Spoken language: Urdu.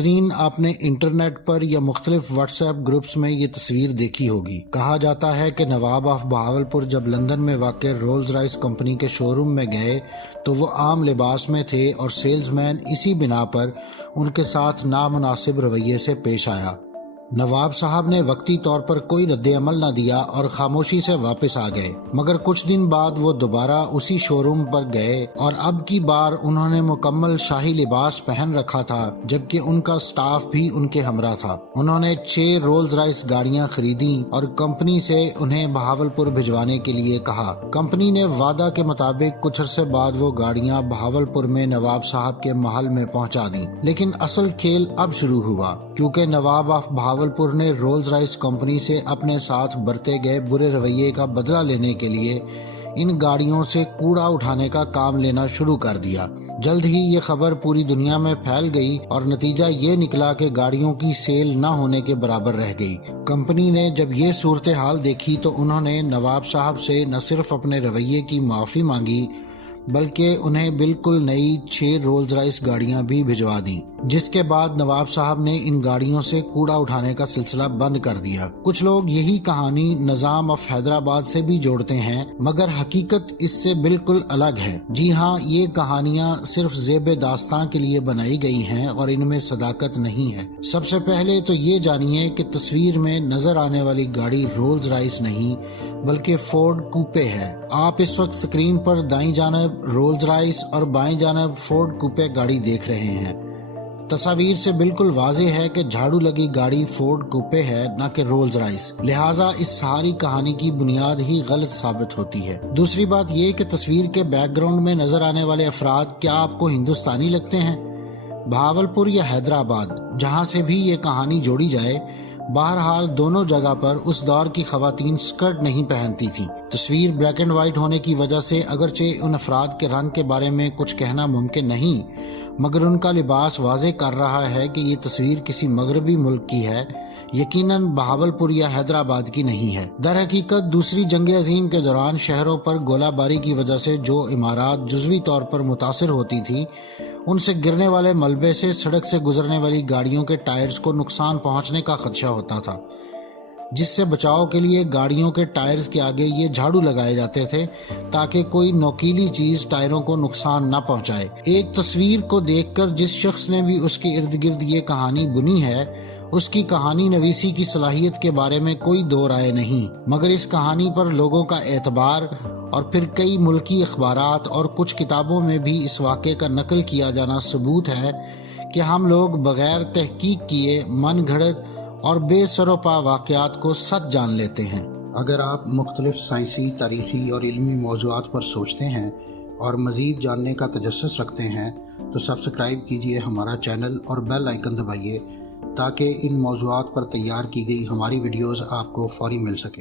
ناظرین، آپ نے انٹرنیٹ پر یا مختلف واٹس ایپ گروپس میں یہ تصویر دیکھی ہوگی۔ کہا جاتا ہے کہ نواب آف بہاولپور جب لندن میں واقع رولز رائس کمپنی کے شو روم میں گئے تو وہ عام لباس میں تھے اور سیلز مین اسی بنا پر ان کے ساتھ نامناسب رویے سے پیش آیا۔ نواب صاحب نے وقتی طور پر کوئی رد عمل نہ دیا اور خاموشی سے واپس آ گئے، مگر کچھ دن بعد وہ دوبارہ اسی شو روم پر گئے اور اب کی بار انہوں نے مکمل شاہی لباس پہن رکھا تھا، جبکہ ان کا سٹاف بھی ان کے ہمراہ تھا۔ انہوں نے 6 رولز رائس گاڑیاں خریدیں اور کمپنی سے انہیں بہاولپور بھجوانے کے لیے کہا۔ کمپنی نے وعدہ کے مطابق کچھ عرصے بعد وہ گاڑیاں بہاولپور میں نواب صاحب کے محل میں پہنچا دیں، لیکن اصل کھیل اب شروع ہوا، کیونکہ نواب آف بہاولپور نے رولز رائس کمپنی سے اپنے ساتھ برتے گئے برے رویے کا بدلہ لینے کے لیے ان گاڑیوں سے کوڑا اٹھانے کا کام لینا شروع کر دیا۔ جلد ہی یہ خبر پوری دنیا میں پھیل گئی اور نتیجہ یہ نکلا کہ گاڑیوں کی سیل نہ ہونے کے برابر رہ گئی۔ کمپنی نے جب یہ صورتحال دیکھی تو انہوں نے نواب صاحب سے نہ صرف اپنے رویے کی معافی مانگی بلکہ انہیں بالکل نئی 6 رولز رائس گاڑیاں بھی بھجوا دیں، جس کے بعد نواب صاحب نے ان گاڑیوں سے کوڑا اٹھانے کا سلسلہ بند کر دیا۔ کچھ لوگ یہی کہانی نظام آف حیدرآباد سے بھی جوڑتے ہیں، مگر حقیقت اس سے بالکل الگ ہے۔ جی ہاں، یہ کہانیاں صرف زیب داستاں کے لیے بنائی گئی ہیں اور ان میں صداقت نہیں ہے۔ سب سے پہلے تو یہ جانیے کہ تصویر میں نظر آنے والی گاڑی رولز رائس نہیں بلکہ فورڈ کوپے ہے۔ آپ اس وقت اسکرین پر دائیں جانب رولز رائس اور بائیں جانب فورڈ کوپے گاڑی دیکھ رہے ہیں۔ تصاویر سے بالکل واضح ہے کہ جھاڑو لگی گاڑی فورڈ کوپے ہے، نہ کہ رولز رائس، لہٰذا اس ساری کہانی کی بنیاد ہی غلط ثابت ہوتی ہے۔ دوسری بات یہ کہ تصویر کے بیک گراؤنڈ میں نظر آنے والے افراد کیا آپ کو ہندوستانی لگتے ہیں؟ بہاولپور یا حیدرآباد، جہاں سے بھی یہ کہانی جوڑی جائے، بہرحال دونوں جگہ پر اس دور کی خواتین سکرٹ نہیں پہنتی تھیں۔ تصویر بلیک اینڈ وائٹ ہونے کی وجہ سے اگرچہ ان افراد کے رنگ کے بارے میں کچھ کہنا ممکن نہیں، مگر ان کا لباس واضح کر رہا ہے کہ یہ تصویر کسی مغربی ملک کی ہے، یقیناً بہاولپور یا حیدرآباد کی نہیں ہے۔ در حقیقت دوسری جنگ عظیم کے دوران شہروں پر گولہ باری کی وجہ سے جو عمارات جزوی طور پر متاثر ہوتی تھیں، ان سے گرنے والے ملبے سے سڑک سے گزرنے والی گاڑیوں کے ٹائرز کو نقصان پہنچنے کا خدشہ ہوتا تھا، جس سے بچاؤ کے لیے گاڑیوں کے ٹائرز کے آگے یہ جھاڑو لگائے جاتے تھے تاکہ کوئی نوکیلی چیز ٹائروں کو نقصان نہ پہنچائے۔ ایک تصویر کو دیکھ کر جس شخص نے بھی اس کے ارد گرد یہ کہانی بنی ہے، اس کی کہانی نویسی کی صلاحیت کے بارے میں کوئی دو رائے نہیں، مگر اس کہانی پر لوگوں کا اعتبار اور پھر کئی ملکی اخبارات اور کچھ کتابوں میں بھی اس واقعے کا نقل کیا جانا ثبوت ہے کہ ہم لوگ بغیر تحقیق کیے من گھڑت اور بے سر و پا واقعات کو سچ جان لیتے ہیں۔ اگر آپ مختلف سائنسی، تاریخی اور علمی موضوعات پر سوچتے ہیں اور مزید جاننے کا تجسس رکھتے ہیں تو سبسکرائب کیجئے ہمارا چینل اور بیل آئیکن دبائیے تاکہ ان موضوعات پر تیار کی گئی ہماری ویڈیوز آپ کو فوری مل سکیں۔